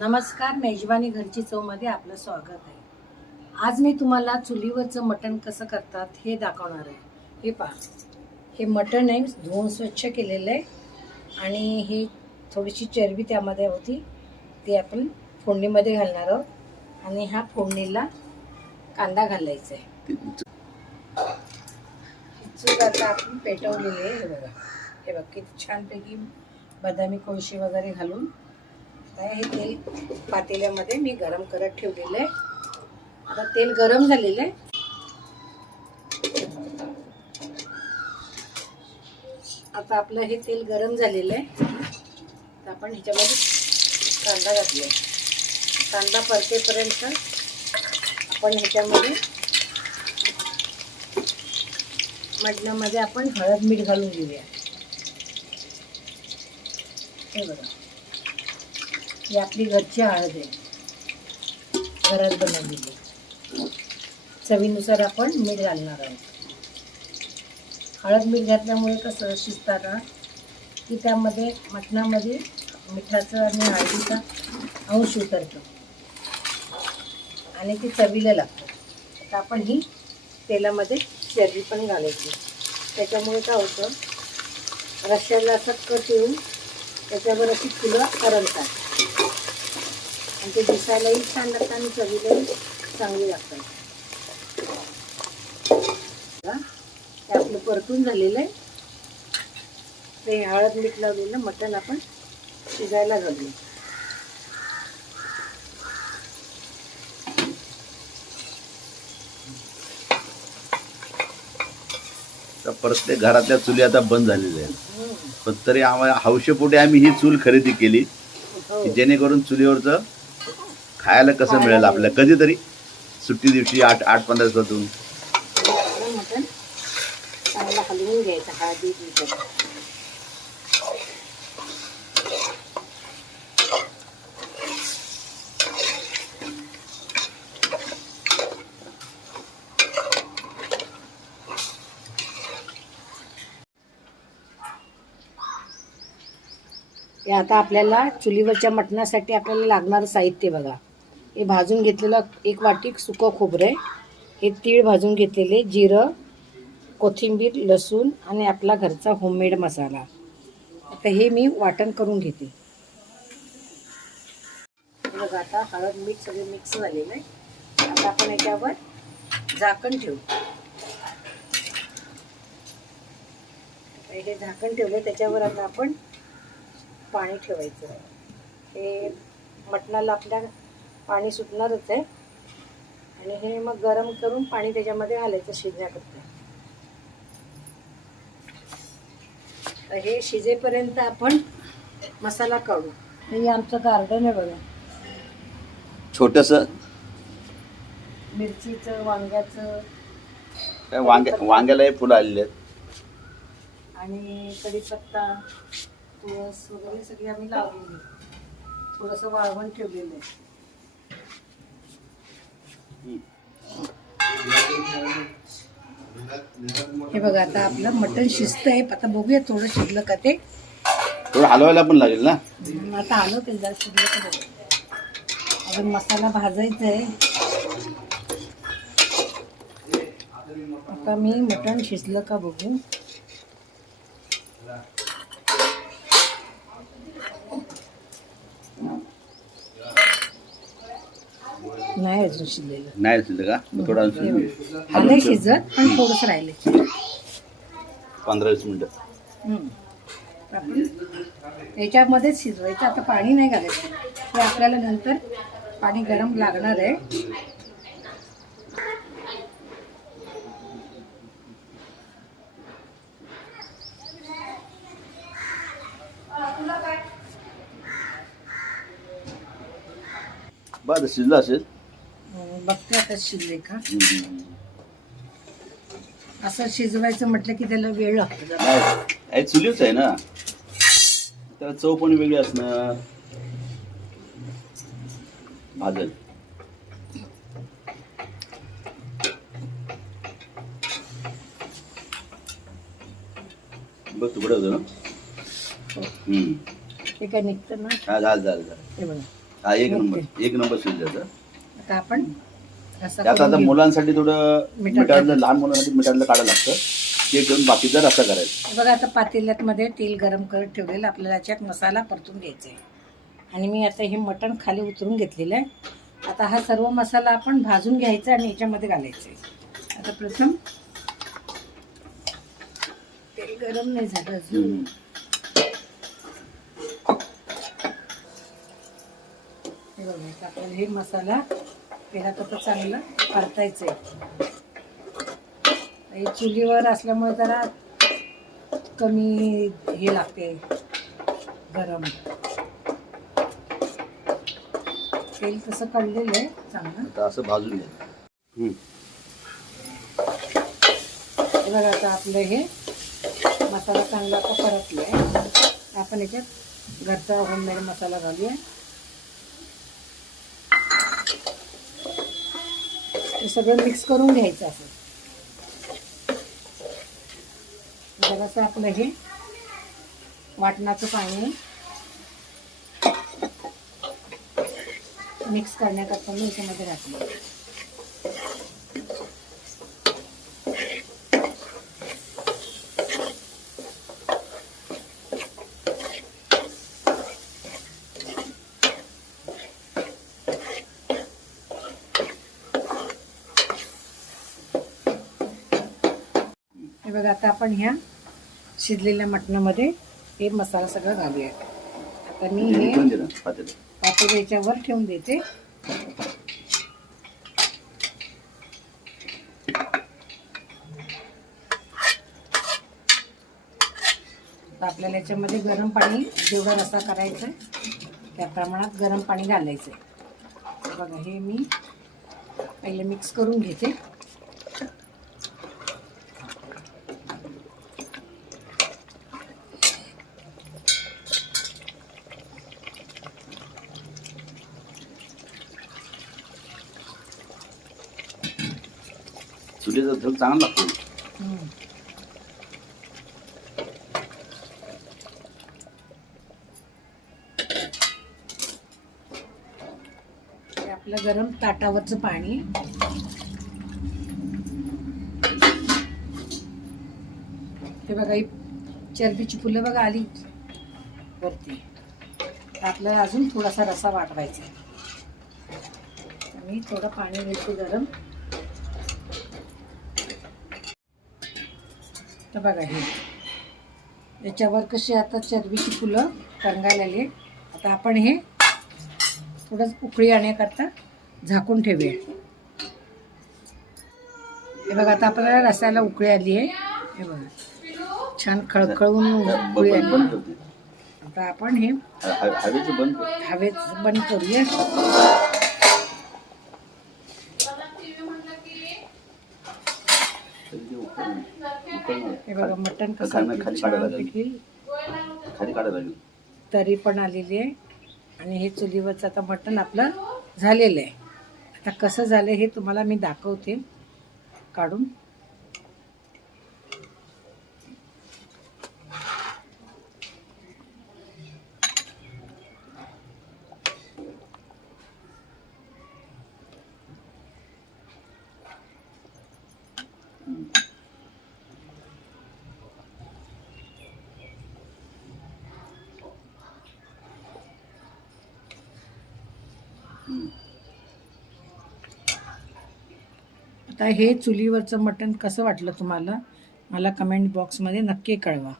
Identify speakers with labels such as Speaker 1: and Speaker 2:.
Speaker 1: नमस्कार मेजवानी घरची चवमध्ये आपलं स्वागत आहे. आज मी तुम्हाला चुलीवरचं मटण कसं करतात हे दाखवणार आहे. हे पहा. हे मटण आहे धुवून स्वच्छ केलेलं आहे. आणि ही थोडीशी चरबी त्यामध्ये होती ती आपण फोडणीमध्ये घालणार आहोत. आणि ह्या फोडणीला कांदा घालायचा आहे. चूक आता आपण पेटवलेली आहे हे बघा. हे बघ किती छानपैकी बदामी कोळशी वगैरे घालून आता हे तेल पातेल्यामध्ये मी गरम करत ठेवलेलं आहे. आता तेल गरम झालेलं आहे. आता आपलं हे तेल गरम झालेलं आहे. तर आपण ह्याच्यामध्ये कांदा घातला कांदा परतेपर्यंत आपण ह्याच्यामध्ये मटणामध्ये आपण हळद मीठ घालून घेऊया. हे बघा. ही आपली घरची हळद आहे. घरात बनवलेली. चवीनुसार आपण मीठ घालणार आहोत. हळद मीठ घातल्यामुळे कसं शिजताना की त्यामध्ये मटणामध्ये मिठाचं आणि हळदीचा अंश उतरतो. आणि ती चवीला लागतं. तर आपण ही तेलामध्ये चरबी पण घालायची. त्याच्यामुळे काय होतं? रश्याला असं कट येऊन त्याच्यावर अशी फुलं करमतात आणि ते दिसायलाही छान लागतात आणि चवीलाही चांगली लागतात ते आपलं परतून झालेलं आहे ते हळद मीठ लावलेलं मटण आपण शिजायला घालू
Speaker 2: तर परत ते घरातल्या चुली आता बंद झालेल्या आहेत. पण तरी आम्हाला हौशेपोटी आम्ही ही चूल खरेदी केली. की जेणेकरून चुलीवरचं खायला कसं मिळेल. आपल्याला कधीतरी सुट्टी दिवशी आठ आठ पंधरा दिवसातून.
Speaker 1: आपलं मटण चांगलं हलवून घ्यायचं हळदी हे आता आपल्याला चुलीवरच्या मटणासाठी आपल्याला लागणारं साहित्य बघा. हे भाजून घेतलेलं एक वाटी सुकं खोबरं आहे. हे तीळ भाजून घेतलेले जिरं कोथिंबीर लसूण आणि आपला घरचा होममेड मसाला. आता हे मी वाटण करून घेते. बघा आता हळद मीठ सगळे मिक्स झालेलं आहे. आता आपण याच्यावर झाकण ठेवू. हे झाकण ठेवलं त्याच्यावर आता आपण पाणी ठेवायचं. हे मटणाला आपल्या पाणी सुटणारच आहे. आणि हे मग गरम करून पाणी त्याच्यामध्ये घालायचं शिजण्याकरता. तर हे शिजेपर्यंत आपण मसाला काढू. हे आमचं गार्डन आहे बघा.
Speaker 2: छोटस?
Speaker 1: मिरचीचं वांग्याचं.
Speaker 2: वांग्या वांग्यालाही फुलं आलेली आहेत.
Speaker 1: आणि कढीपत्ता. तुळस वगैरे सगळी आम्ही लावलेली. थोडंसं वाळवण ठेवलेलं आहे. हे बघा आता आपलं मटण शिजतंय आता बघूया थोडं शिजलं का ते.
Speaker 2: थोडं हलवायला पण लागेल ना?
Speaker 1: आता आलं ते जरा शिजलं का बघू. अजून मसाला भाजायचा आहे. आता मी मटण शिजलं का बघू. नाही अजून शिजलेलं.
Speaker 2: नाही असेल का? मग थोडा अजून
Speaker 1: शिजत पण थोडंसं राहिलंय.
Speaker 2: पंधरा वीस मिनिटं.
Speaker 1: आपण याच्यामध्येच शिजवायचं. आता पाणी नाही घालायचं. ते आपल्याला नंतर पाणी गरम लागणार आहे.
Speaker 2: बरं शिजलं असेल?
Speaker 1: आता शिजले का. असं शिजवायचं म्हटलं की त्याला वेळ लागतो जरा.
Speaker 2: नाही चुलीच आहे ना त्याला चव पण वेगळी असणार भाजल बघ तुकडं होतं ना
Speaker 1: हो.
Speaker 2: हम्म.
Speaker 1: काय निघतं ना
Speaker 2: हा झालं झालं झालं
Speaker 1: हे बघा
Speaker 2: हा एक. नंबर एक नंबर शिजलं
Speaker 1: आता आपण
Speaker 2: त्यात आता. मुलांसाठी थोडं
Speaker 1: मिठातलं.
Speaker 2: लहान मुलांसाठी मिठातलं काढावं लागतं ते ठेवून बाकीचा रस्सा करायचा
Speaker 1: बघा आता पातेल्यात मध्ये तेल गरम करत ठेवलेलं आपल्याला याच्यात मसाला परतून घ्यायचा आहे आणि मी आता हे मटण खाली उतरून घेतलेलं आहे आता हा सर्व मसाला आपण भाजून घ्यायचा आणि याच्यामध्ये घालायचा आहे आता प्रथम तेल गरम नाही झालं अजून. हे बघा आता आपल्याला हे मसाला तेलात आता चांगलं परतायचं आहे चुलीवर असल्यामुळे जरा कमी हे लागते गरम. तेल तसं काढलेलं आहे चांगलं.
Speaker 2: आता असं भाजून घ्या. हम्म.
Speaker 1: हे बघा आता आपलं हे मसाला चांगला आता परतला आहे आपण याच्यात घरचा होममेड मसाला घालूया. हे सगळं मिक्स करून घ्यायचं असं. जरासं आपलं हे वाटणाचं पाणी मिक्स करण्याकरता मी याच्यामध्ये घातलं. आता आपण ह्या शिजलेल्या मटणामध्ये हे मसाला सगळं घालूया आता मी हे
Speaker 2: पातेलं.
Speaker 1: पातेलं याच्यावर ठेवून देते. आपल्याला याच्यामध्ये गरम पाणी जेवढा रसा करायचा आहे त्या प्रमाणात गरम पाणी घालायचं बघा हे मी पहिले मिक्स करून घेते.
Speaker 2: चुलीचा धग चांगला लागतो.
Speaker 1: आपलं गरम ताटावरचं पाणी. हे बघा ही चरबीची फुलं बघा आली. वरती. आपल्याला अजून थोडासा रसा वाटवायचा मी थोडं पाणी घेतो गरम. तर बघा हे. याच्यावर कशी आता चरबीची फुलं टंगायला आली आता आपण हे थोडं उकळी आणण्याकरता झाकून ठेवूया. हे बघा आता आपल्याला रसाला उकळी आली आहे. हे बघा छान खळखळून उकळी आली. आता आपण हे
Speaker 2: हवेचं बंद
Speaker 1: करूया
Speaker 2: तरी ते उकळून- उकळून
Speaker 1: हे बघा मटण कसं. छानपैकी
Speaker 2: खाली काढायला लागेल.
Speaker 1: तरी पण आलेली आहे. आणि हे चुलीवरचं आता मटण आपलं झालेलं आहे. आता कसं झालं हे तुम्हाला मी दाखवते. काढून. आता हे चुलीवरचं मटण कसं वाटलं तुम्हाला? मला कमेंट बॉक्समध्ये नक्की कळवा.